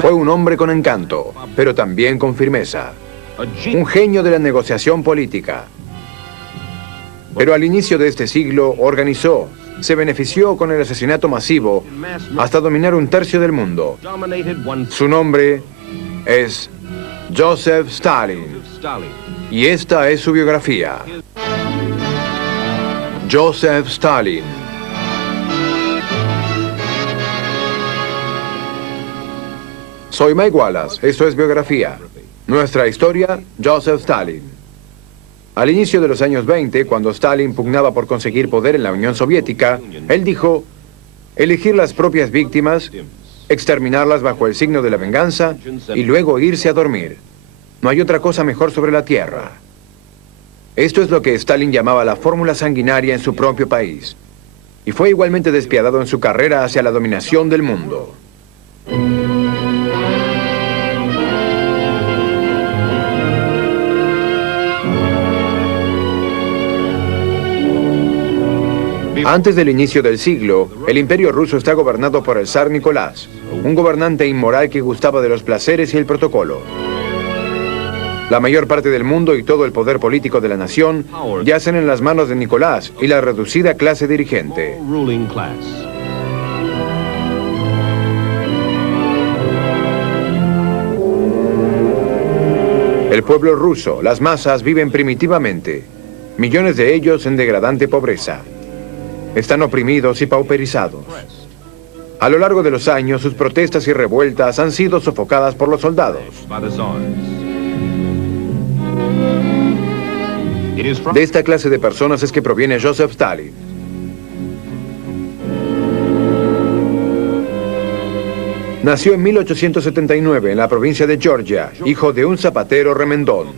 Fue un hombre con encanto, pero también con firmeza. Un genio de la negociación política. Pero al inicio de este siglo organizó, se benefició con el asesinato masivo hasta dominar un tercio del mundo. Su nombre es Joseph Stalin. Y esta es su biografía. Joseph Stalin. Soy Mike Wallace, esto es biografía. Nuestra historia, Joseph Stalin. Al inicio de los años 20, cuando Stalin pugnaba por conseguir poder en la Unión Soviética, él dijo, elegir las propias víctimas, exterminarlas bajo el signo de la venganza y luego irse a dormir. No hay otra cosa mejor sobre la tierra. Esto es lo que Stalin llamaba la fórmula sanguinaria en su propio país. Y fue igualmente despiadado en su carrera hacia la dominación del mundo. Antes del inicio del siglo, el imperio ruso está gobernado por el zar Nicolás, un gobernante inmoral que gustaba de los placeres y el protocolo. La mayor parte del mundo y todo el poder político de la nación yacen en las manos de Nicolás y la reducida clase dirigente. El pueblo ruso, las masas, viven primitivamente, millones de ellos en degradante pobreza. Están oprimidos y pauperizados. A lo largo de los años, sus protestas y revueltas han sido sofocadas por los soldados. De esta clase de personas es que proviene Joseph Stalin. Nació en 1879 en la provincia de Georgia, hijo de un zapatero remendón.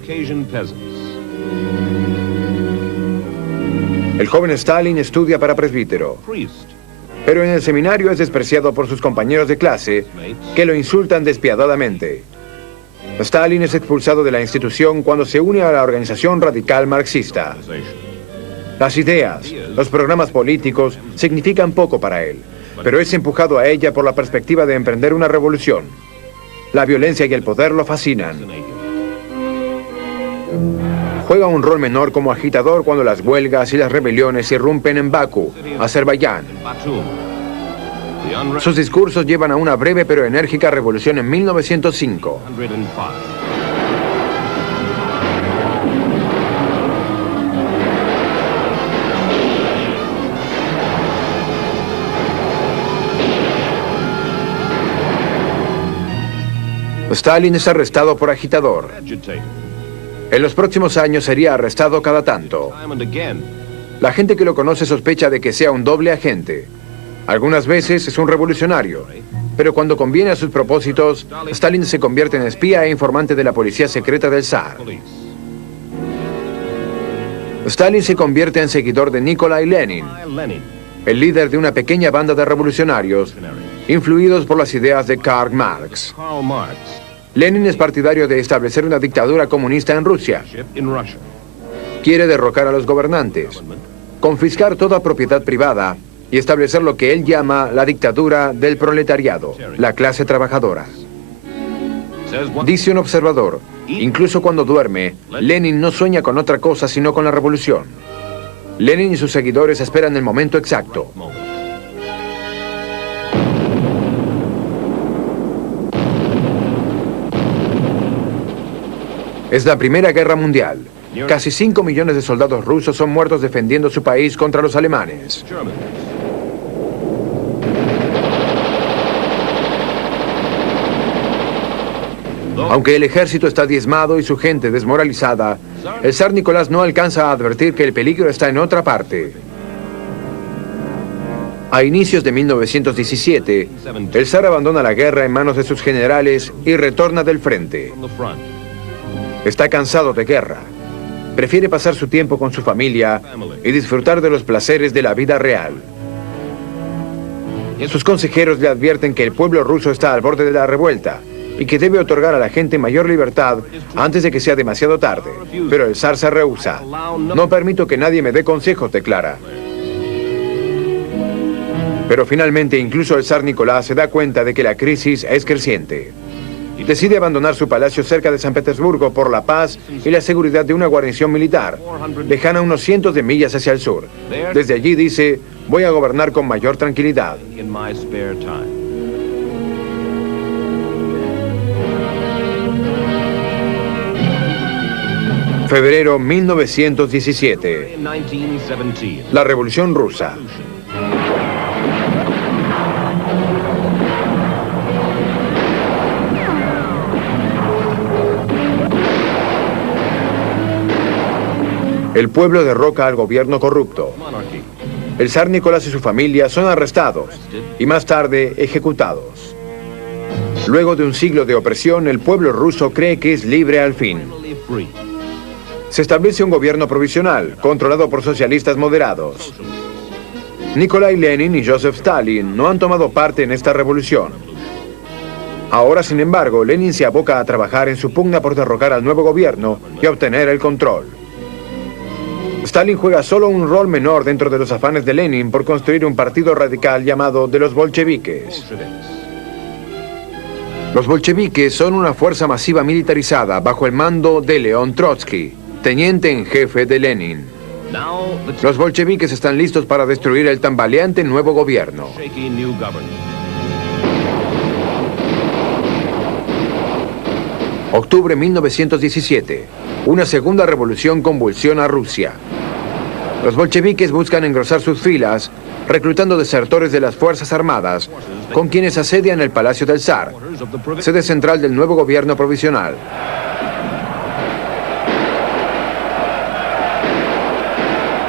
El joven Stalin estudia para presbítero, pero en el seminario es despreciado por sus compañeros de clase, que lo insultan despiadadamente. Stalin es expulsado de la institución cuando se une a la organización radical marxista. Las ideas, los programas políticos significan poco para él, pero es empujado a ella por la perspectiva de emprender una revolución. La violencia y el poder lo fascinan. Juega un rol menor como agitador cuando las huelgas y las rebeliones irrumpen en Bakú, Azerbaiyán. Sus discursos llevan a una breve pero enérgica revolución en 1905. Stalin es arrestado por agitador. En los próximos años sería arrestado cada tanto. La gente que lo conoce sospecha de que sea un doble agente. Algunas veces es un revolucionario, pero cuando conviene a sus propósitos, Stalin se convierte en espía e informante de la policía secreta del zar. Stalin se convierte en seguidor de Nikolai Lenin, el líder de una pequeña banda de revolucionarios, influidos por las ideas de Karl Marx. Lenin es partidario de establecer una dictadura comunista en Rusia. Quiere derrocar a los gobernantes, confiscar toda propiedad privada y establecer lo que él llama la dictadura del proletariado, la clase trabajadora. Dice un observador, incluso cuando duerme, Lenin no sueña con otra cosa sino con la revolución. Lenin y sus seguidores esperan el momento exacto. Es la Primera Guerra Mundial. Casi 5 millones de soldados rusos son muertos defendiendo su país contra los alemanes. Aunque el ejército está diezmado y su gente desmoralizada, el zar Nicolás no alcanza a advertir que el peligro está en otra parte. A inicios de 1917, el zar abandona la guerra en manos de sus generales y retorna del frente. Está cansado de guerra. Prefiere pasar su tiempo con su familia y disfrutar de los placeres de la vida real. Sus consejeros le advierten que el pueblo ruso está al borde de la revuelta y que debe otorgar a la gente mayor libertad antes de que sea demasiado tarde. Pero el zar se rehúsa. No permito que nadie me dé consejos, declara. Pero finalmente incluso el zar Nicolás se da cuenta de que la crisis es creciente. Decide abandonar su palacio cerca de San Petersburgo por la paz y la seguridad de una guarnición militar, lejana unos cientos de millas hacia el sur. Desde allí dice, voy a gobernar con mayor tranquilidad. Febrero 1917. La Revolución Rusa. El pueblo derroca al gobierno corrupto. El zar Nicolás y su familia son arrestados y más tarde ejecutados. Luego de un siglo de opresión, el pueblo ruso cree que es libre al fin. Se establece un gobierno provisional, controlado por socialistas moderados. Nikolai Lenin y Joseph Stalin no han tomado parte en esta revolución. Ahora, sin embargo, Lenin se aboca a trabajar en su pugna por derrocar al nuevo gobierno y obtener el control. Stalin juega solo un rol menor dentro de los afanes de Lenin por construir un partido radical llamado de los bolcheviques. Los bolcheviques son una fuerza masiva militarizada bajo el mando de León Trotsky, teniente en jefe de Lenin. Los bolcheviques están listos para destruir el tambaleante nuevo gobierno. Octubre 1917. Una segunda revolución convulsiona Rusia. Los bolcheviques buscan engrosar sus filas, reclutando desertores de las Fuerzas Armadas, con quienes asedian el Palacio del Zar, sede central del nuevo gobierno provisional.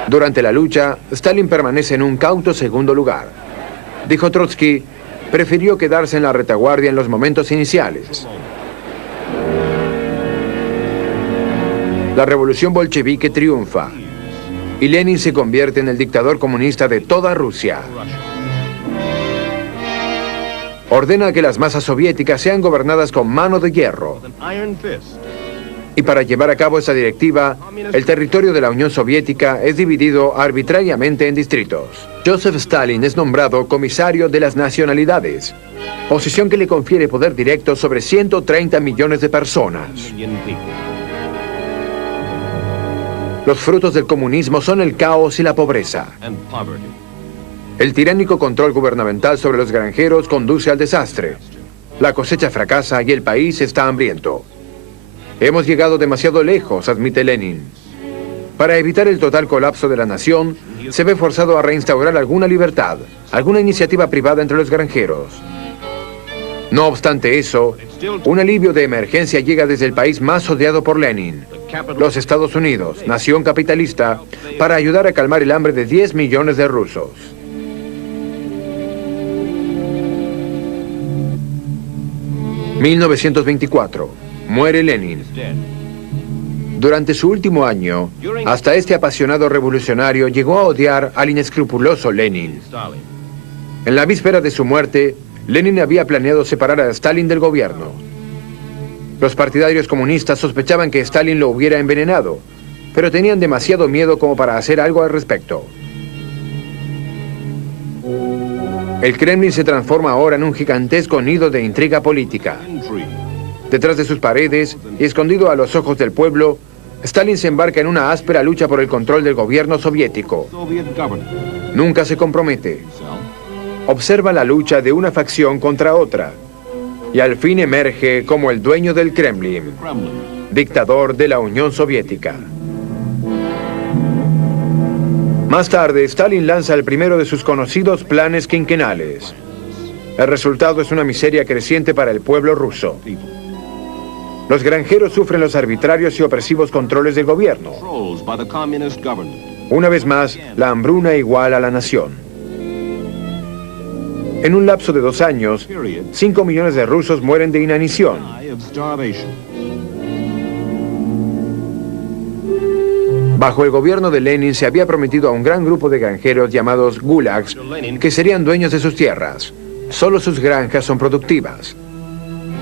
Durante la lucha, Stalin permanece en un cauto segundo lugar. Dijo Trotsky, prefirió quedarse en la retaguardia en los momentos iniciales. La revolución bolchevique triunfa y Lenin se convierte en el dictador comunista de toda Rusia. Ordena que las masas soviéticas sean gobernadas con mano de hierro. Y para llevar a cabo esa directiva, el territorio de la Unión Soviética es dividido arbitrariamente en distritos. Joseph Stalin es nombrado comisario de las nacionalidades, posición que le confiere poder directo sobre 130 millones de personas. Los frutos del comunismo son el caos y la pobreza. El tiránico control gubernamental sobre los granjeros conduce al desastre. La cosecha fracasa y el país está hambriento. Hemos llegado demasiado lejos, admite Lenin. Para evitar el total colapso de la nación, se ve forzado a reinstaurar alguna libertad, alguna iniciativa privada entre los granjeros. No obstante eso, un alivio de emergencia llega desde el país más odiado por Lenin, los Estados Unidos, nación capitalista, para ayudar a calmar el hambre de 10 millones de rusos. ...1924... muere Lenin. Durante su último año, hasta este apasionado revolucionario llegó a odiar al inescrupuloso Lenin. En la víspera de su muerte, Lenin había planeado separar a Stalin del gobierno. Los partidarios comunistas sospechaban que Stalin lo hubiera envenenado, pero tenían demasiado miedo como para hacer algo al respecto. El Kremlin se transforma ahora en un gigantesco nido de intriga política. Detrás de sus paredes y escondido a los ojos del pueblo, Stalin se embarca en una áspera lucha por el control del gobierno soviético. Nunca se compromete. Observa la lucha de una facción contra otra. Y al fin emerge como el dueño del Kremlin, dictador de la Unión Soviética. Más tarde, Stalin lanza el primero de sus conocidos planes quinquenales. El resultado es una miseria creciente para el pueblo ruso. Los granjeros sufren los arbitrarios y opresivos controles del gobierno. Una vez más, la hambruna iguala a la nación. En un lapso de 2 años, 5 millones de rusos mueren de inanición. Bajo el gobierno de Lenin se había prometido a un gran grupo de granjeros llamados gulags que serían dueños de sus tierras. Solo sus granjas son productivas.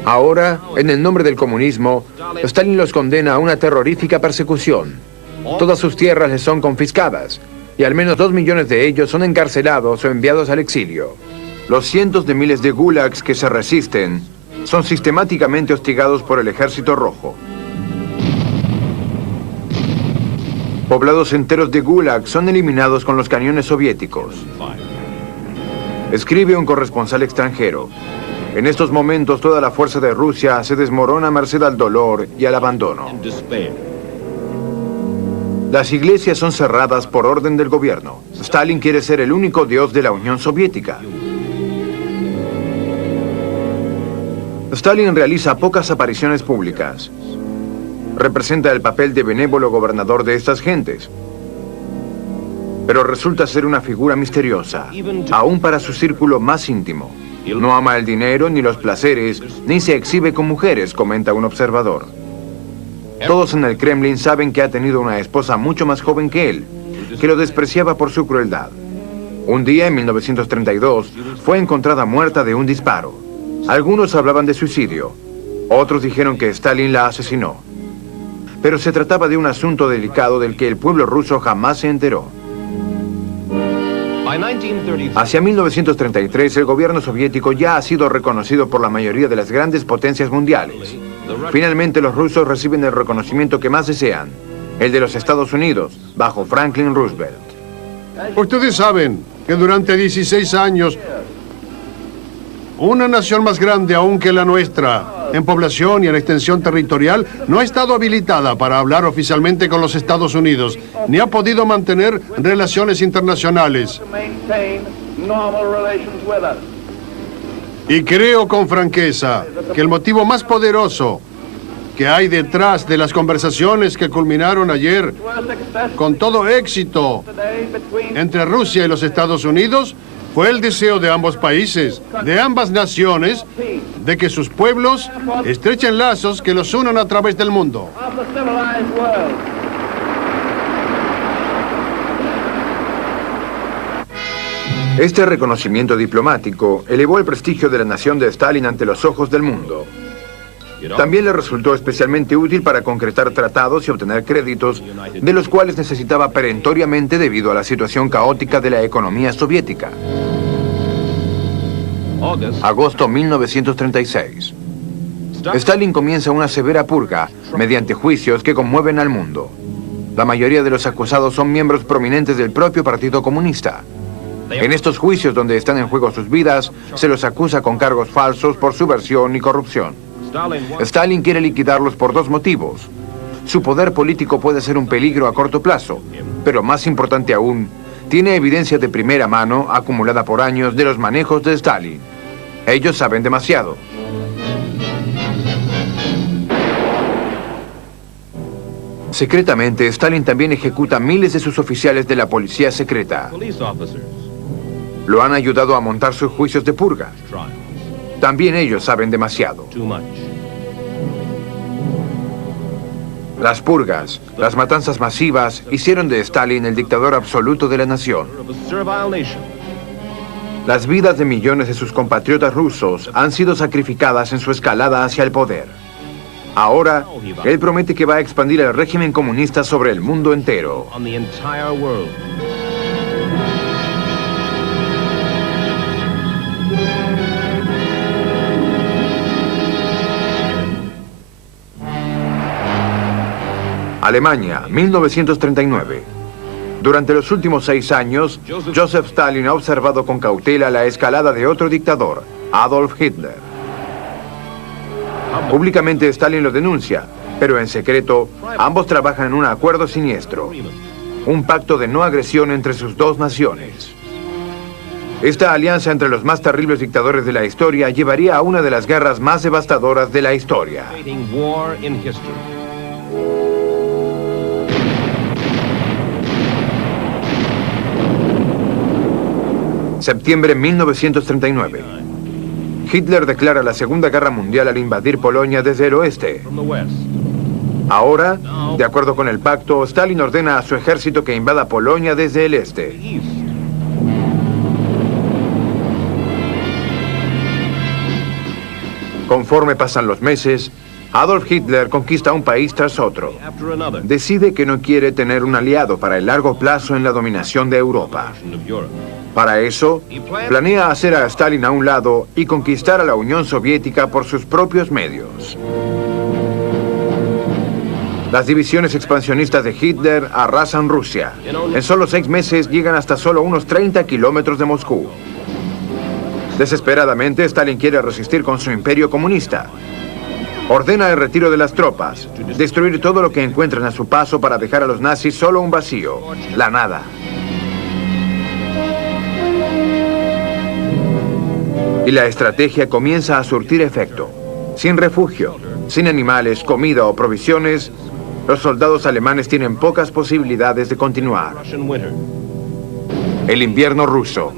Ahora, en el nombre del comunismo, Stalin los condena a una terrorífica persecución. Todas sus tierras les son confiscadas y al menos 2 millones de ellos son encarcelados o enviados al exilio. Los cientos de miles de gulags que se resisten son sistemáticamente hostigados por el Ejército Rojo. Poblados enteros de gulags son eliminados con los cañones soviéticos. Escribe un corresponsal extranjero. En estos momentos toda la fuerza de Rusia se desmorona a merced al dolor y al abandono. Las iglesias son cerradas por orden del gobierno. Stalin quiere ser el único dios de la Unión Soviética. Stalin realiza pocas apariciones públicas. Representa el papel de benévolo gobernador de estas gentes. Pero resulta ser una figura misteriosa, aún para su círculo más íntimo. No ama el dinero ni los placeres, ni se exhibe con mujeres, comenta un observador. Todos en el Kremlin saben que ha tenido una esposa mucho más joven que él, que lo despreciaba por su crueldad. Un día, en 1932, fue encontrada muerta de un disparo. Algunos hablaban de suicidio. Otros dijeron que Stalin la asesinó. Pero se trataba de un asunto delicado del que el pueblo ruso jamás se enteró. Hacia 1933, el gobierno soviético ya ha sido reconocido por la mayoría de las grandes potencias mundiales. Finalmente, los rusos reciben el reconocimiento que más desean, el de los Estados Unidos, bajo Franklin Roosevelt. Ustedes saben que durante 16 años, una nación más grande aún que la nuestra, en población y en extensión territorial, no ha estado habilitada para hablar oficialmente con los Estados Unidos, ni ha podido mantener relaciones internacionales. Y creo con franqueza que el motivo más poderoso que hay detrás de las conversaciones que culminaron ayer con todo éxito entre Rusia y los Estados Unidos fue el deseo de ambos países, de ambas naciones, de que sus pueblos estrechen lazos que los unan a través del mundo. Este reconocimiento diplomático elevó el prestigio de la nación de Stalin ante los ojos del mundo. También le resultó especialmente útil para concretar tratados y obtener créditos, de los cuales necesitaba perentoriamente debido a la situación caótica de la economía soviética. Agosto 1936. Stalin comienza una severa purga mediante juicios que conmueven al mundo. La mayoría de los acusados son miembros prominentes del propio Partido Comunista. En estos juicios, donde están en juego sus vidas, se los acusa con cargos falsos por subversión y corrupción. Stalin quiere liquidarlos por 2 motivos. Su poder político puede ser un peligro a corto plazo, pero más importante aún, tiene evidencia de primera mano, acumulada por años, de los manejos de Stalin. Ellos saben demasiado. Secretamente, Stalin también ejecuta miles de sus oficiales de la policía secreta. Lo han ayudado a montar sus juicios de purga. También ellos saben demasiado. Las purgas, las matanzas masivas, hicieron de Stalin el dictador absoluto de la nación. Las vidas de millones de sus compatriotas rusos han sido sacrificadas en su escalada hacia el poder. Ahora, él promete que va a expandir el régimen comunista sobre el mundo entero. Alemania, 1939. Durante los últimos 6 años, Joseph Stalin ha observado con cautela la escalada de otro dictador, Adolf Hitler. Públicamente Stalin lo denuncia, pero en secreto, ambos trabajan en un acuerdo siniestro. Un pacto de no agresión entre sus 2 naciones. Esta alianza entre los más terribles dictadores de la historia llevaría a una de las guerras más devastadoras de la historia. Septiembre 1939. Hitler declara la Segunda Guerra Mundial al invadir Polonia desde el oeste. Ahora, de acuerdo con el pacto, Stalin ordena a su ejército que invada Polonia desde el este. Conforme pasan los meses, Adolf Hitler conquista un país tras otro. Decide que no quiere tener un aliado para el largo plazo en la dominación de Europa. Para eso, planea hacer a Stalin a un lado y conquistar a la Unión Soviética por sus propios medios. Las divisiones expansionistas de Hitler arrasan Rusia. En solo 6 meses llegan hasta solo unos 30 kilómetros de Moscú. Desesperadamente, Stalin quiere resistir con su imperio comunista. Ordena el retiro de las tropas, destruir todo lo que encuentren a su paso para dejar a los nazis solo un vacío, la nada. Y la estrategia comienza a surtir efecto. Sin refugio, sin animales, comida o provisiones, los soldados alemanes tienen pocas posibilidades de continuar. El invierno ruso,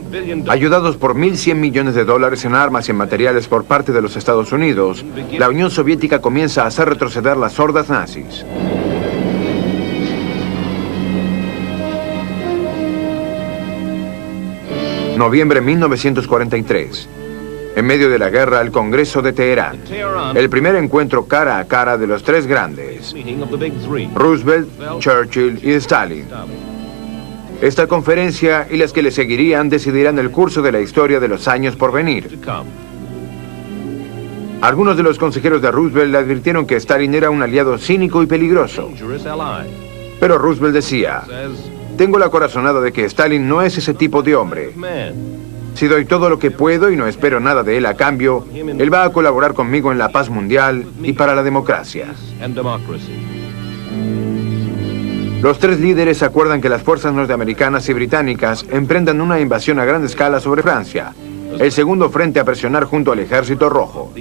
ayudados por $1.100 millones en armas y en materiales por parte de los Estados Unidos, la Unión Soviética comienza a hacer retroceder las hordas nazis. Noviembre 1943. En medio de la guerra, el Congreso de Teherán. El primer encuentro cara a cara de los 3 grandes: Roosevelt, Churchill y Stalin. Esta conferencia y las que le seguirían decidirán el curso de la historia de los años por venir. Algunos de los consejeros de Roosevelt le advirtieron que Stalin era un aliado cínico y peligroso. Pero Roosevelt decía: tengo la corazonada de que Stalin no es ese tipo de hombre. Si doy todo lo que puedo y no espero nada de él a cambio, él va a colaborar conmigo en la paz mundial y para la democracia. Los 3 líderes acuerdan que las fuerzas norteamericanas y británicas emprendan una invasión a gran escala sobre Francia, el segundo frente a presionar junto al Ejército Rojo.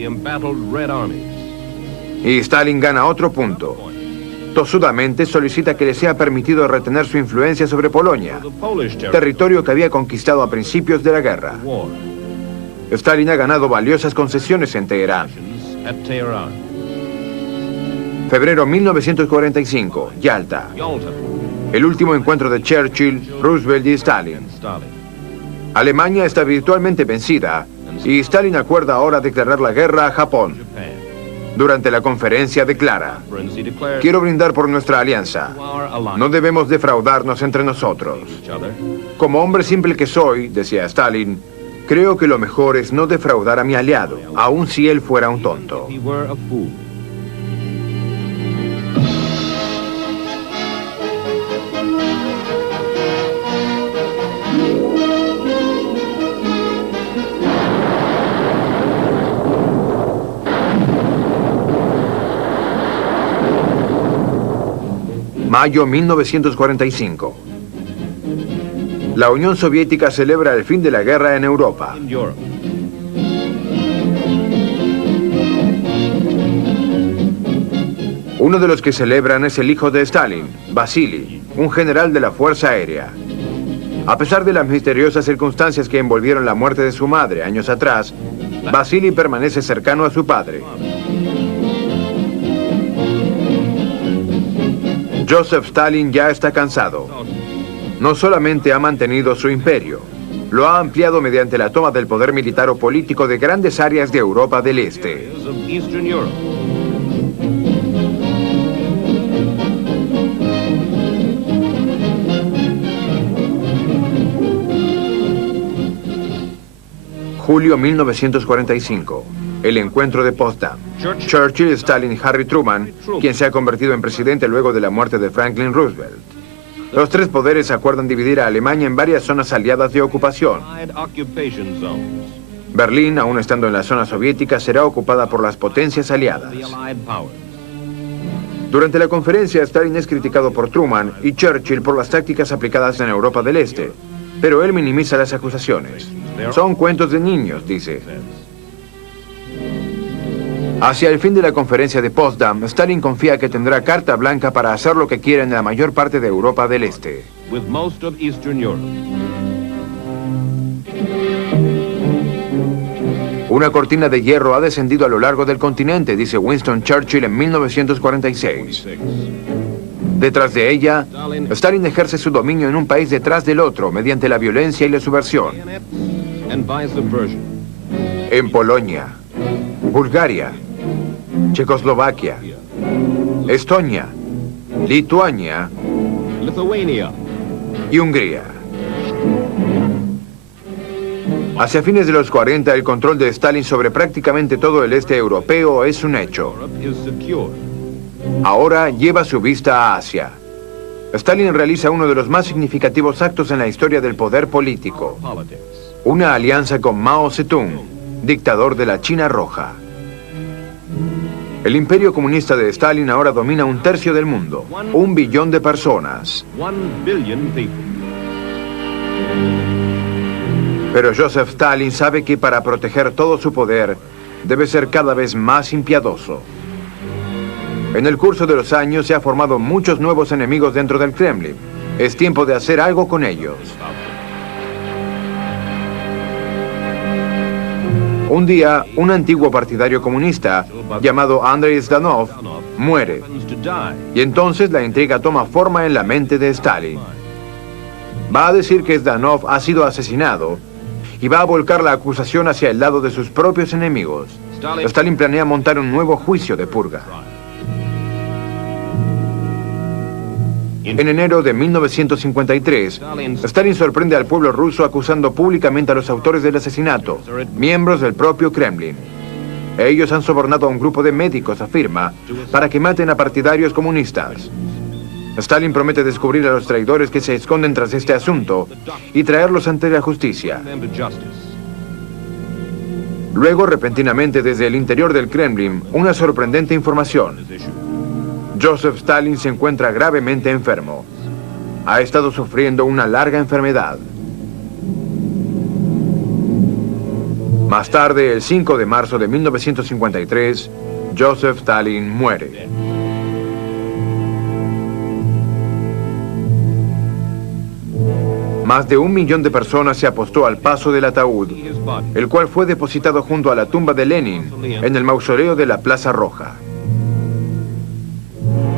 Y Stalin gana otro punto. Tosudamente solicita que le sea permitido retener su influencia sobre Polonia, territorio que había conquistado a principios de la guerra. Stalin ha ganado valiosas concesiones en Teherán. Febrero 1945, Yalta. El último encuentro de Churchill, Roosevelt y Stalin. Alemania está virtualmente vencida y Stalin acuerda ahora declarar la guerra a Japón. Durante la conferencia declara: quiero brindar por nuestra alianza. No debemos defraudarnos entre nosotros. Como hombre simple que soy, decía Stalin, creo que lo mejor es no defraudar a mi aliado, aun si él fuera un tonto. Mayo 1945. La Unión Soviética celebra el fin de la guerra en Europa. Uno de los que celebran es el hijo de Stalin, Vasily, un general de la Fuerza Aérea. A pesar de las misteriosas circunstancias que envolvieron la muerte de su madre años atrás, Vasily permanece cercano a su padre. Joseph Stalin ya está cansado. No solamente ha mantenido su imperio, lo ha ampliado mediante la toma del poder militar o político de grandes áreas de Europa del Este. Julio 1945. El encuentro de Potsdam. Churchill, Stalin y Harry Truman, quien se ha convertido en presidente luego de la muerte de Franklin Roosevelt. Los 3 poderes acuerdan dividir a Alemania en varias zonas aliadas de ocupación. Berlín, aún estando en la zona soviética, será ocupada por las potencias aliadas. Durante la conferencia, Stalin es criticado por Truman y Churchill por las tácticas aplicadas en Europa del Este, pero él minimiza las acusaciones. Son cuentos de niños, dice. Hacia el fin de la conferencia de Potsdam, Stalin confía que tendrá carta blanca para hacer lo que quiera en la mayor parte de Europa del Este. Una cortina de hierro ha descendido a lo largo del continente, dice Winston Churchill en 1946. Detrás de ella, Stalin ejerce su dominio en un país detrás del otro mediante la violencia y la subversión. En Polonia, Bulgaria, Checoslovaquia, Estonia, Lituania y Hungría. Hacia fines de los 40, el control de Stalin sobre prácticamente todo el este europeo es un hecho. Ahora lleva su vista a Asia. Stalin realiza uno de los más significativos actos en la historia del poder político. Una alianza con Mao Zedong, dictador de la China Roja. El imperio comunista de Stalin ahora domina un tercio del mundo, 1 billón de personas. Pero Joseph Stalin sabe que para proteger todo su poder, debe ser cada vez más impiedoso. En el curso de los años se han formado muchos nuevos enemigos dentro del Kremlin. Es tiempo de hacer algo con ellos. Un día, un antiguo partidario comunista, llamado Andrei Zdanov, muere. Y entonces la intriga toma forma en la mente de Stalin. Va a decir que Zdanov ha sido asesinado y va a volcar la acusación hacia el lado de sus propios enemigos. Stalin planea montar un nuevo juicio de purga. En enero de 1953, Stalin sorprende al pueblo ruso acusando públicamente a los autores del asesinato, miembros del propio Kremlin. Ellos han sobornado a un grupo de médicos, afirma, para que maten a partidarios comunistas. Stalin promete descubrir a los traidores que se esconden tras este asunto y traerlos ante la justicia. Luego, repentinamente, desde el interior del Kremlin, una sorprendente información. Joseph Stalin se encuentra gravemente enfermo. Ha estado sufriendo una larga enfermedad. Más tarde, el 5 de marzo de 1953, Joseph Stalin muere. Más de 1 millón de personas se apostó al paso del ataúd, el cual fue depositado junto a la tumba de Lenin en el mausoleo de la Plaza Roja.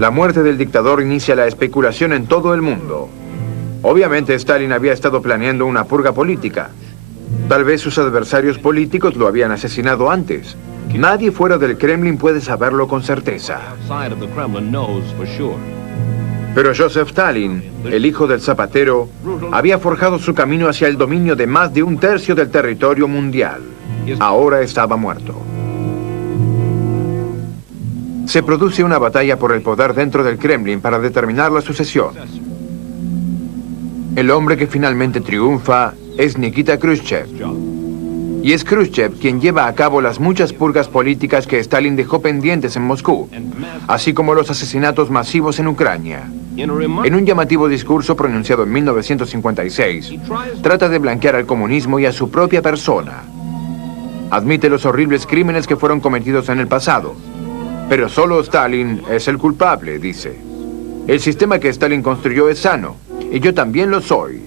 La muerte del dictador inicia la especulación en todo el mundo. Obviamente Stalin había estado planeando una purga política. Tal vez sus adversarios políticos lo habían asesinado antes. Nadie fuera del Kremlin puede saberlo con certeza. Pero Joseph Stalin, el hijo del zapatero, había forjado su camino hacia el dominio de más de 1/3 del territorio mundial. Ahora estaba muerto. Se produce una batalla por el poder dentro del Kremlin para determinar la sucesión. El hombre que finalmente triunfa es Nikita Khrushchev. Y es Khrushchev quien lleva a cabo las muchas purgas políticas que Stalin dejó pendientes en Moscú, así como los asesinatos masivos en Ucrania. En un llamativo discurso pronunciado en 1956, trata de blanquear al comunismo y a su propia persona. Admite los horribles crímenes que fueron cometidos en el pasado. Pero solo Stalin es el culpable, dice. El sistema que Stalin construyó es sano, y yo también lo soy.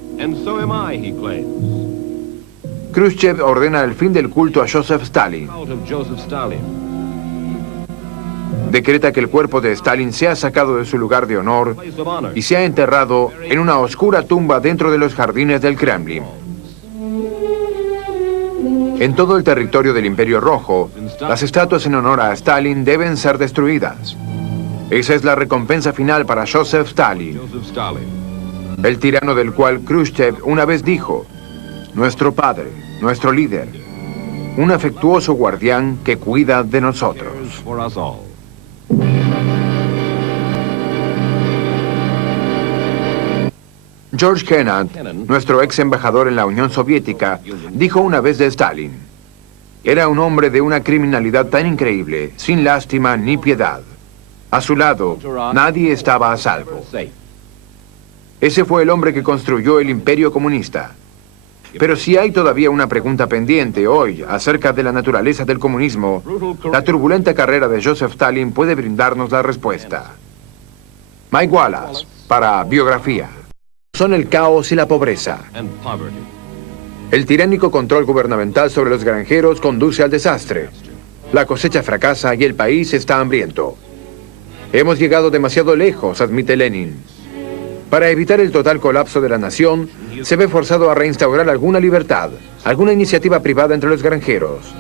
Khrushchev ordena el fin del culto a Joseph Stalin. Decreta que el cuerpo de Stalin sea sacado de su lugar de honor y sea enterrado en una oscura tumba dentro de los jardines del Kremlin. En todo el territorio del Imperio Rojo, las estatuas en honor a Stalin deben ser destruidas. Esa es la recompensa final para Joseph Stalin, el tirano del cual Khrushchev una vez dijo: nuestro padre, nuestro líder, un afectuoso guardián que cuida de nosotros. George Kennan, nuestro ex embajador en la Unión Soviética, dijo una vez de Stalin: era un hombre de una criminalidad tan increíble, sin lástima ni piedad. A su lado, nadie estaba a salvo. Ese fue el hombre que construyó el imperio comunista. Pero si hay todavía una pregunta pendiente hoy acerca de la naturaleza del comunismo, la turbulenta carrera de Joseph Stalin puede brindarnos la respuesta. Mike Wallace, para Biografía. Son el caos y la pobreza. El tiránico control gubernamental sobre los granjeros conduce al desastre. La cosecha fracasa y el país está hambriento. Hemos llegado demasiado lejos, admite Lenin. Para evitar el total colapso de la nación, se ve forzado a reinstaurar alguna libertad, alguna iniciativa privada entre los granjeros.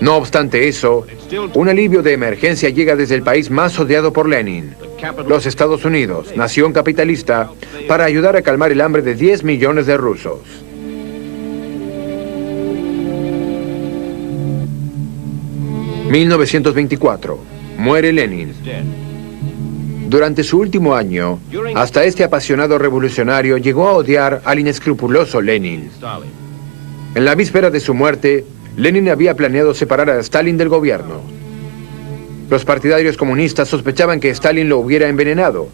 No obstante eso, un alivio de emergencia llega desde el país más odiado por Lenin, los Estados Unidos, nación capitalista, para ayudar a calmar el hambre de 10 millones de rusos. ...1924... muere Lenin. Durante su último año, hasta este apasionado revolucionario llegó a odiar al inescrupuloso Lenin. En la víspera de su muerte, Lenin había planeado separar a Stalin del gobierno. Los partidarios comunistas sospechaban que Stalin lo hubiera envenenado,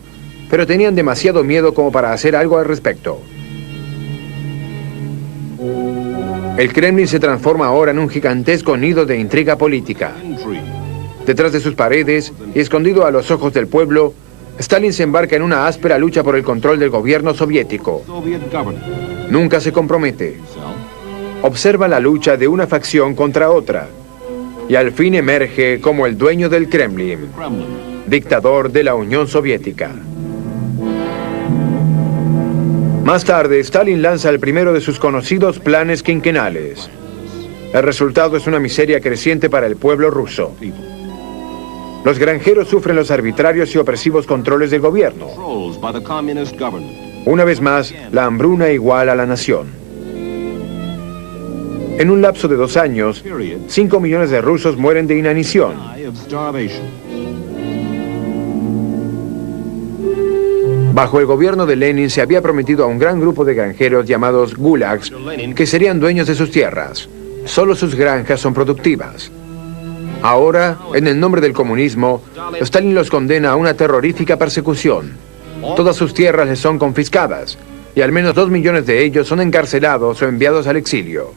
pero tenían demasiado miedo como para hacer algo al respecto. El Kremlin se transforma ahora en un gigantesco nido de intriga política. Detrás de sus paredes y escondido a los ojos del pueblo, Stalin se embarca en una áspera lucha por el control del gobierno soviético. Nunca se compromete. Observa la lucha de una facción contra otra. Y al fin emerge como el dueño del Kremlin, dictador de la Unión Soviética. Más tarde, Stalin lanza el primero de sus conocidos planes quinquenales. El resultado es una miseria creciente para el pueblo ruso. Los granjeros sufren los arbitrarios y opresivos controles del gobierno. Una vez más, la hambruna iguala a la nación. En un lapso de 2 años, 5 millones de rusos mueren de inanición. Bajo el gobierno de Lenin se había prometido a un gran grupo de granjeros llamados gulags que serían dueños de sus tierras. Solo sus granjas son productivas. Ahora, en el nombre del comunismo, Stalin los condena a una terrorífica persecución. Todas sus tierras les son confiscadas y al menos 2 millones de ellos son encarcelados o enviados al exilio.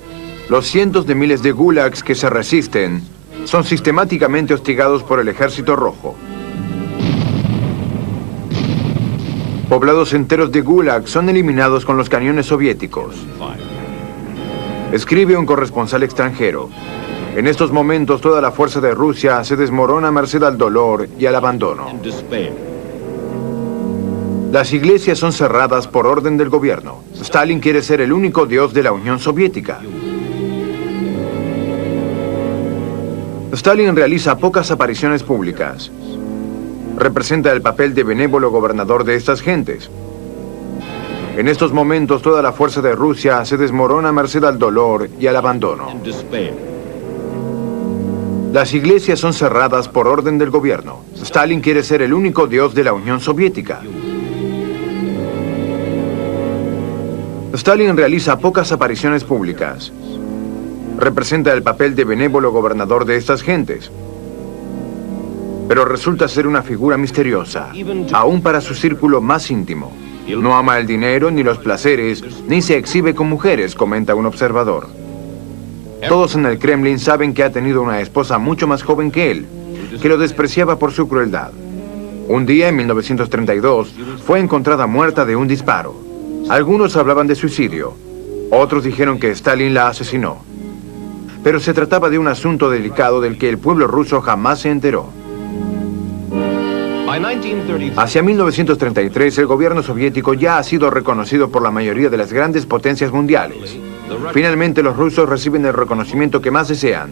Los cientos de miles de gulags que se resisten son sistemáticamente hostigados por el Ejército Rojo. Poblados enteros de gulags son eliminados con los cañones soviéticos. Escribe un corresponsal extranjero. En estos momentos toda la fuerza de Rusia se desmorona a merced al dolor y al abandono. Las iglesias son cerradas por orden del gobierno. Stalin quiere ser el único dios de la Unión Soviética. Stalin realiza pocas apariciones públicas. Representa el papel de benévolo gobernador de estas gentes. En estos momentos toda la fuerza de Rusia se desmorona a merced al dolor y al abandono. Las iglesias son cerradas por orden del gobierno. Stalin quiere ser el único dios de la Unión Soviética. Stalin realiza pocas apariciones públicas. Representa el papel de benévolo gobernador de estas gentes. Pero resulta ser una figura misteriosa, aún para su círculo más íntimo. No ama el dinero ni los placeres, ni se exhibe con mujeres, comenta un observador. Todos en el Kremlin saben que ha tenido una esposa mucho más joven que él, que lo despreciaba por su crueldad. Un día, en 1932, fue encontrada muerta de un disparo. Algunos hablaban de suicidio, otros dijeron que Stalin la asesinó. Pero se trataba de un asunto delicado del que el pueblo ruso jamás se enteró. Hacia 1933, el gobierno soviético ya ha sido reconocido por la mayoría de las grandes potencias mundiales. Finalmente, los rusos reciben el reconocimiento que más desean,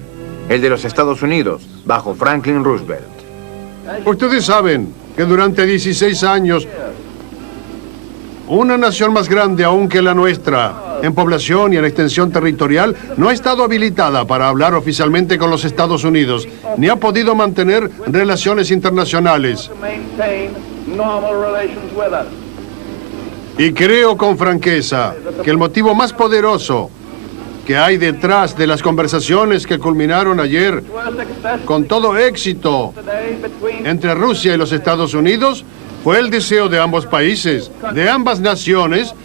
el de los Estados Unidos, bajo Franklin Roosevelt. Ustedes saben que durante 16 años, una nación más grande aún que la nuestra, en población y en extensión territorial, no ha estado habilitada para hablar oficialmente con los Estados Unidos, ni ha podido mantener relaciones internacionales. Y creo con franqueza que el motivo más poderoso que hay detrás de las conversaciones que culminaron ayer con todo éxito entre Rusia y los Estados Unidos fue el deseo de ambos países, de ambas naciones,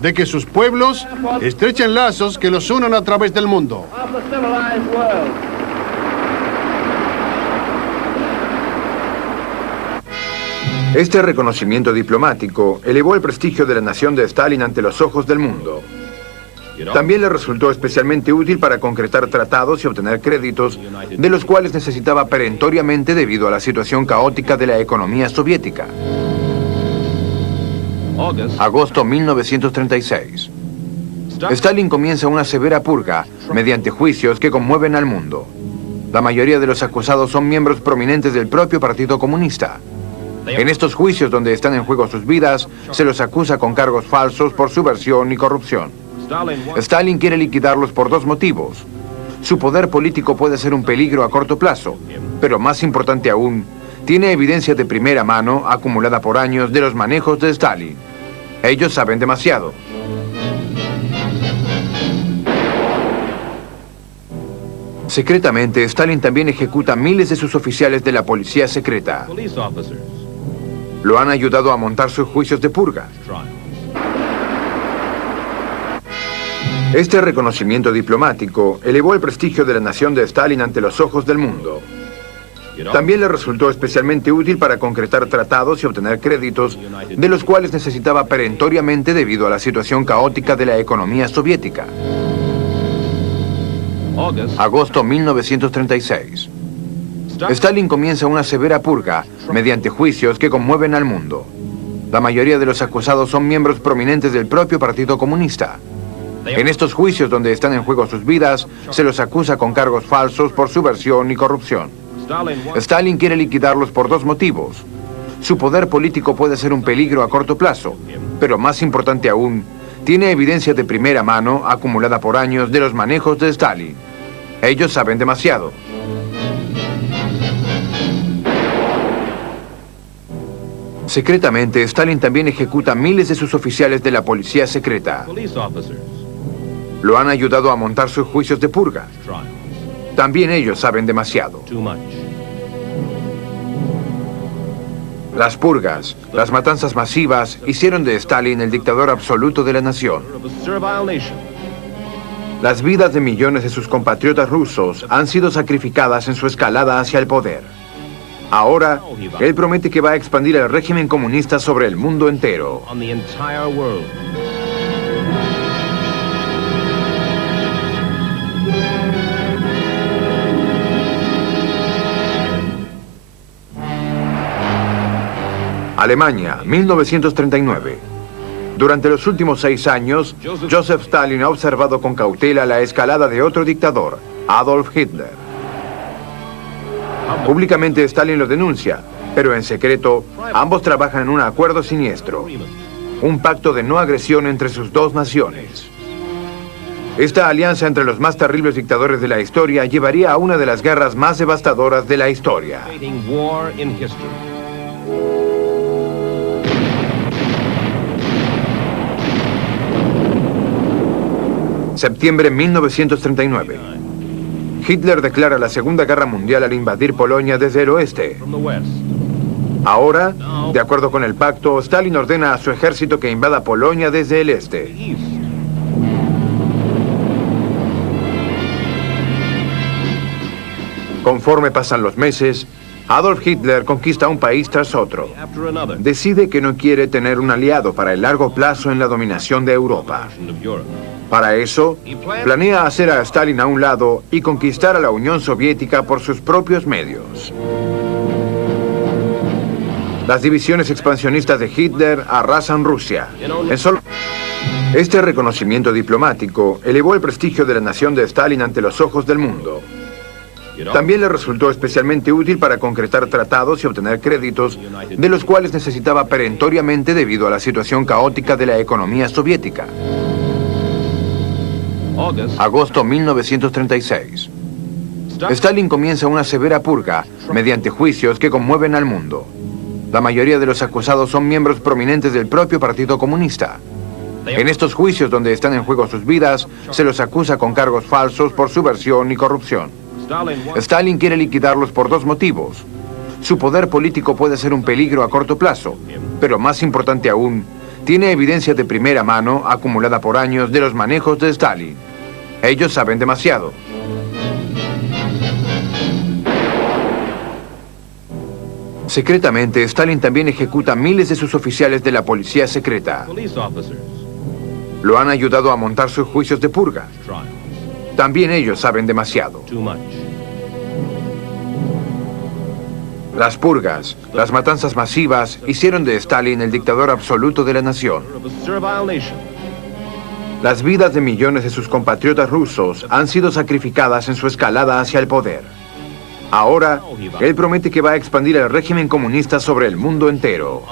de que sus pueblos estrechen lazos que los unan a través del mundo. Este reconocimiento diplomático elevó el prestigio de la nación de Stalin ante los ojos del mundo. También le resultó especialmente útil para concretar tratados y obtener créditos, de los cuales necesitaba perentoriamente debido a la situación caótica de la economía soviética. Agosto 1936. Stalin comienza una severa purga mediante juicios que conmueven al mundo. La mayoría de los acusados son miembros prominentes del propio Partido Comunista. En estos juicios donde están en juego sus vidas, se los acusa con cargos falsos por subversión y corrupción. Stalin quiere liquidarlos por dos motivos. Su poder político puede ser un peligro a corto plazo, pero más importante aún, tiene evidencia de primera mano, acumulada por años, de los manejos de Stalin. Ellos saben demasiado. Secretamente, Stalin también ejecuta miles de sus oficiales de la policía secreta. Lo han ayudado a montar sus juicios de purga. Este reconocimiento diplomático elevó el prestigio de la nación de Stalin ante los ojos del mundo. También le resultó especialmente útil para concretar tratados y obtener créditos, de los cuales necesitaba perentoriamente debido a la situación caótica de la economía soviética. Agosto 1936. Stalin comienza una severa purga mediante juicios que conmueven al mundo. La mayoría de los acusados son miembros prominentes del propio Partido Comunista. En estos juicios donde están en juego sus vidas, se los acusa con cargos falsos por subversión y corrupción. Stalin quiere liquidarlos por dos motivos. Su poder político puede ser un peligro a corto plazo, pero más importante aún, tiene evidencia de primera mano, acumulada por años, de los manejos de Stalin. Ellos saben demasiado. Secretamente, Stalin también ejecuta miles de sus oficiales de la policía secreta. Lo han ayudado a montar sus juicios de purga. También ellos saben demasiado. Las purgas, las matanzas masivas, hicieron de Stalin el dictador absoluto de la nación. Las vidas de millones de sus compatriotas rusos han sido sacrificadas en su escalada hacia el poder. Ahora, él promete que va a expandir el régimen comunista sobre el mundo entero. Alemania, 1939. Durante los últimos 6 años, Joseph Stalin ha observado con cautela la escalada de otro dictador, Adolf Hitler. Públicamente Stalin lo denuncia, pero en secreto, ambos trabajan en un acuerdo siniestro, un pacto de no agresión entre sus dos naciones. Esta alianza entre los más terribles dictadores de la historia llevaría a una de las guerras más devastadoras de la historia. Septiembre 1939. Hitler declara la Segunda Guerra Mundial al invadir Polonia desde el oeste. Ahora, de acuerdo con el pacto, Stalin ordena a su ejército que invada Polonia desde el este. Conforme pasan los meses, Adolf Hitler conquista un país tras otro. Decide que no quiere tener un aliado para el largo plazo en la dominación de Europa. Para eso, planea hacer a Stalin a un lado y conquistar a la Unión Soviética por sus propios medios. Las divisiones expansionistas de Hitler arrasan Rusia. Este reconocimiento diplomático elevó el prestigio de la nación de Stalin ante los ojos del mundo. También le resultó especialmente útil para concretar tratados y obtener créditos, de los cuales necesitaba perentoriamente debido a la situación caótica de la economía soviética. Agosto 1936. Stalin comienza una severa purga mediante juicios que conmueven al mundo. La mayoría de los acusados son miembros prominentes del propio Partido Comunista. En estos juicios donde están en juego sus vidas, se los acusa con cargos falsos por subversión y corrupción. Stalin quiere liquidarlos por dos motivos. Su poder político puede ser un peligro a corto plazo, pero más importante aún, tiene evidencia de primera mano, acumulada por años, de los manejos de Stalin. Ellos saben demasiado. Secretamente, Stalin también ejecuta miles de sus oficiales de la policía secreta. Lo han ayudado a montar sus juicios de purga. También ellos saben demasiado. Las purgas, las matanzas masivas, hicieron de Stalin el dictador absoluto de la nación. Las vidas de millones de sus compatriotas rusos han sido sacrificadas en su escalada hacia el poder. Ahora, él promete que va a expandir el régimen comunista sobre el mundo entero.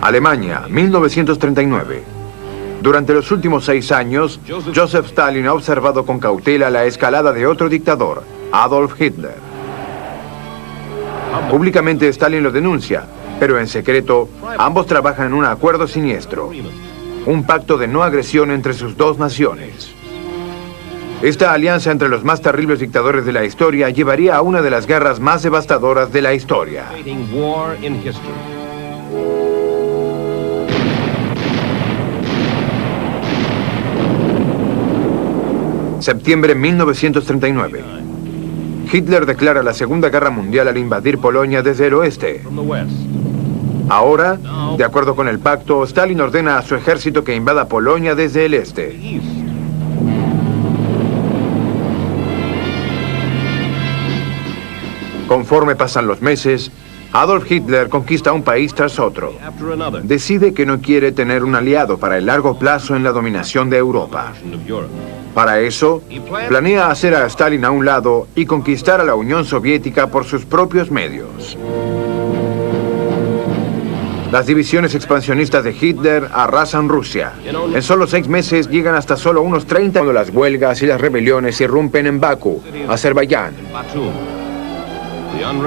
Alemania, 1939. Durante los últimos 6 años, Joseph Stalin ha observado con cautela la escalada de otro dictador, Adolf Hitler. Públicamente Stalin lo denuncia, pero en secreto, ambos trabajan en un acuerdo siniestro, un pacto de no agresión entre sus dos naciones. Esta alianza entre los más terribles dictadores de la historia llevaría a una de las guerras más devastadoras de la historia. Septiembre 1939. Hitler declara la Segunda Guerra Mundial al invadir Polonia desde el oeste. Ahora, de acuerdo con el pacto, Stalin ordena a su ejército que invada Polonia desde el este. Conforme pasan los meses, Adolf Hitler conquista un país tras otro. Decide que no quiere tener un aliado para el largo plazo en la dominación de Europa. Para eso, planea hacer a Stalin a un lado y conquistar a la Unión Soviética por sus propios medios. Las divisiones expansionistas de Hitler arrasan Rusia. En solo 6 meses llegan hasta solo unos 30 cuando las huelgas y las rebeliones irrumpen en Bakú, Azerbaiyán.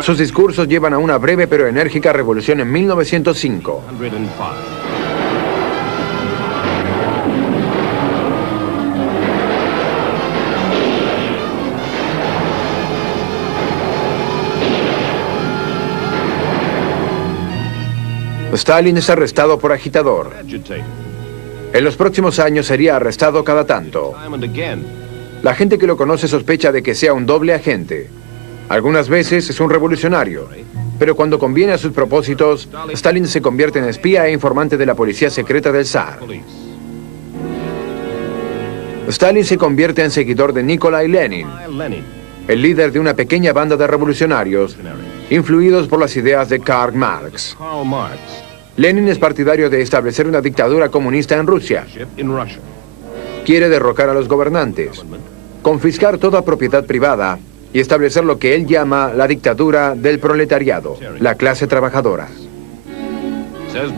Sus discursos llevan a una breve pero enérgica revolución en 1905. Stalin es arrestado por agitador. En los próximos años sería arrestado cada tanto. La gente que lo conoce sospecha de que sea un doble agente. Algunas veces es un revolucionario, pero cuando conviene a sus propósitos, Stalin se convierte en espía e informante de la policía secreta del zar. Stalin se convierte en seguidor de Nikolai Lenin, el líder de una pequeña banda de revolucionarios, influidos por las ideas de Karl Marx. Lenin es partidario de establecer una dictadura comunista en Rusia. Quiere derrocar a los gobernantes, confiscar toda propiedad privada y establecer lo que él llama la dictadura del proletariado, la clase trabajadora.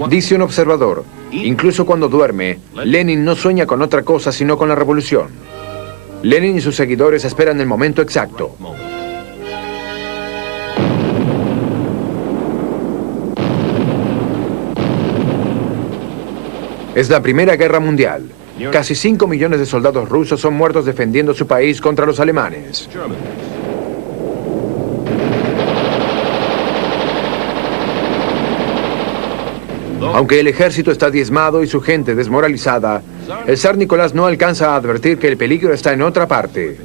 Dice un observador, incluso cuando duerme, Lenin no sueña con otra cosa sino con la revolución. Lenin y sus seguidores esperan el momento exacto. Es la Primera Guerra Mundial. Casi 5 millones de soldados rusos son muertos defendiendo su país contra los alemanes. Aunque el ejército está diezmado y su gente desmoralizada, el zar Nicolás no alcanza a advertir que el peligro está en otra parte.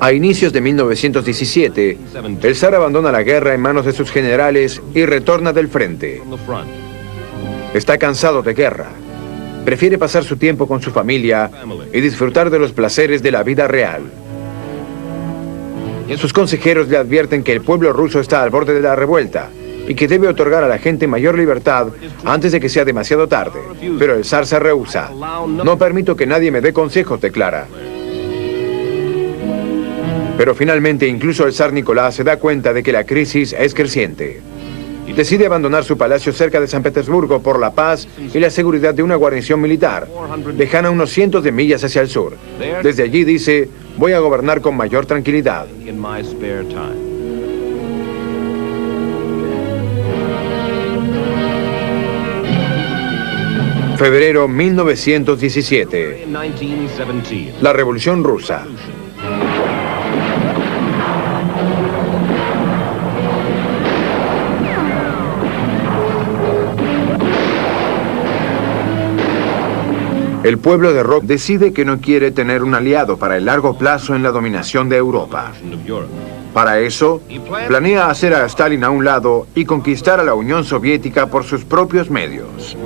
A inicios de 1917, el zar abandona la guerra en manos de sus generales y retorna del frente. Está cansado de guerra. Prefiere pasar su tiempo con su familia y disfrutar de los placeres de la vida real. Sus consejeros le advierten que el pueblo ruso está al borde de la revuelta y que debe otorgar a la gente mayor libertad antes de que sea demasiado tarde. Pero el zar se rehúsa. No permito que nadie me dé consejos, declara. Pero finalmente incluso el zar Nicolás se da cuenta de que la crisis es creciente. Decide abandonar su palacio cerca de San Petersburgo por la paz y la seguridad de una guarnición militar, lejana unos cientos de millas hacia el sur. Desde allí dice, voy a gobernar con mayor tranquilidad. Febrero 1917. La Revolución Rusa. El pueblo de Rock decide que no quiere tener un aliado para el largo plazo en la dominación de Europa. Para eso, planea hacer a Stalin a un lado y conquistar a la Unión Soviética por sus propios medios.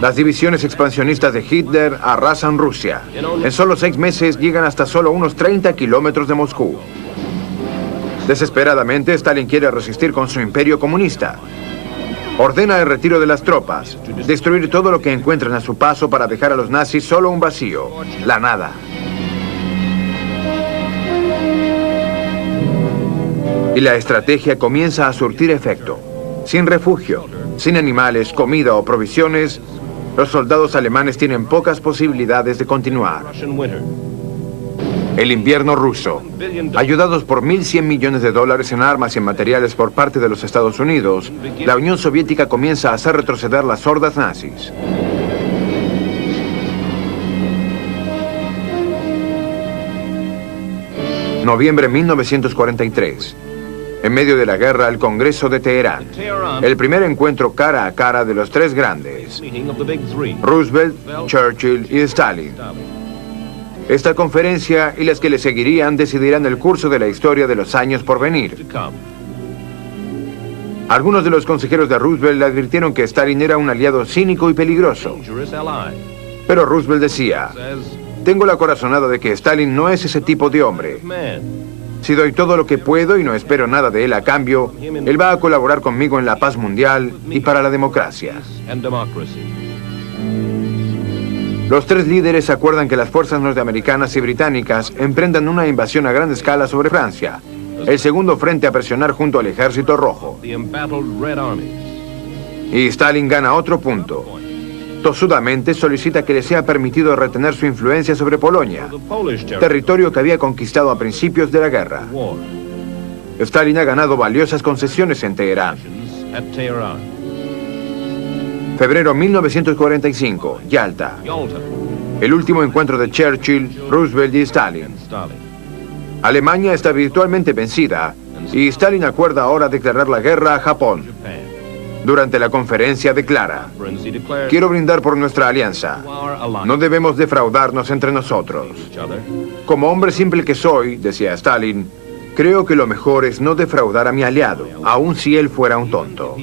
Las divisiones expansionistas de Hitler arrasan Rusia. En solo 6 meses llegan hasta solo unos 30 kilómetros de Moscú. Desesperadamente, Stalin quiere resistir con su imperio comunista. Ordena el retiro de las tropas, destruir todo lo que encuentren a su paso para dejar a los nazis solo un vacío, la nada. Y la estrategia comienza a surtir efecto. Sin refugio, sin animales, comida o provisiones, los soldados alemanes tienen pocas posibilidades de continuar. El invierno ruso. Ayudados por 1.100 millones de dólares en armas y en materiales por parte de los Estados Unidos, la Unión Soviética comienza a hacer retroceder las hordas nazis. Noviembre 1943. En medio de la guerra, el Congreso de Teherán. El primer encuentro cara a cara de los tres grandes: Roosevelt, Churchill y Stalin. Esta conferencia y las que le seguirían decidirán el curso de la historia de los años por venir. Algunos de los consejeros de Roosevelt le advirtieron que Stalin era un aliado cínico y peligroso. Pero Roosevelt decía: tengo la corazonada de que Stalin no es ese tipo de hombre. Si doy todo lo que puedo y no espero nada de él a cambio, él va a colaborar conmigo en la paz mundial y para la democracia. Los tres líderes acuerdan que las fuerzas norteamericanas y británicas emprendan una invasión a gran escala sobre Francia, el segundo frente a presionar junto al Ejército Rojo. Y Stalin gana otro punto. Tosudamente solicita que le sea permitido retener su influencia sobre Polonia, territorio que había conquistado a principios de la guerra. Stalin ha ganado valiosas concesiones en Teherán. Febrero 1945, Yalta. El último encuentro de Churchill, Roosevelt y Stalin. Alemania está virtualmente vencida y Stalin acuerda ahora declarar la guerra a Japón. Durante la conferencia declara: quiero brindar por nuestra alianza. No debemos defraudarnos entre nosotros. Como hombre simple que soy, decía Stalin, creo que lo mejor es no defraudar a mi aliado, aun si él fuera un tonto.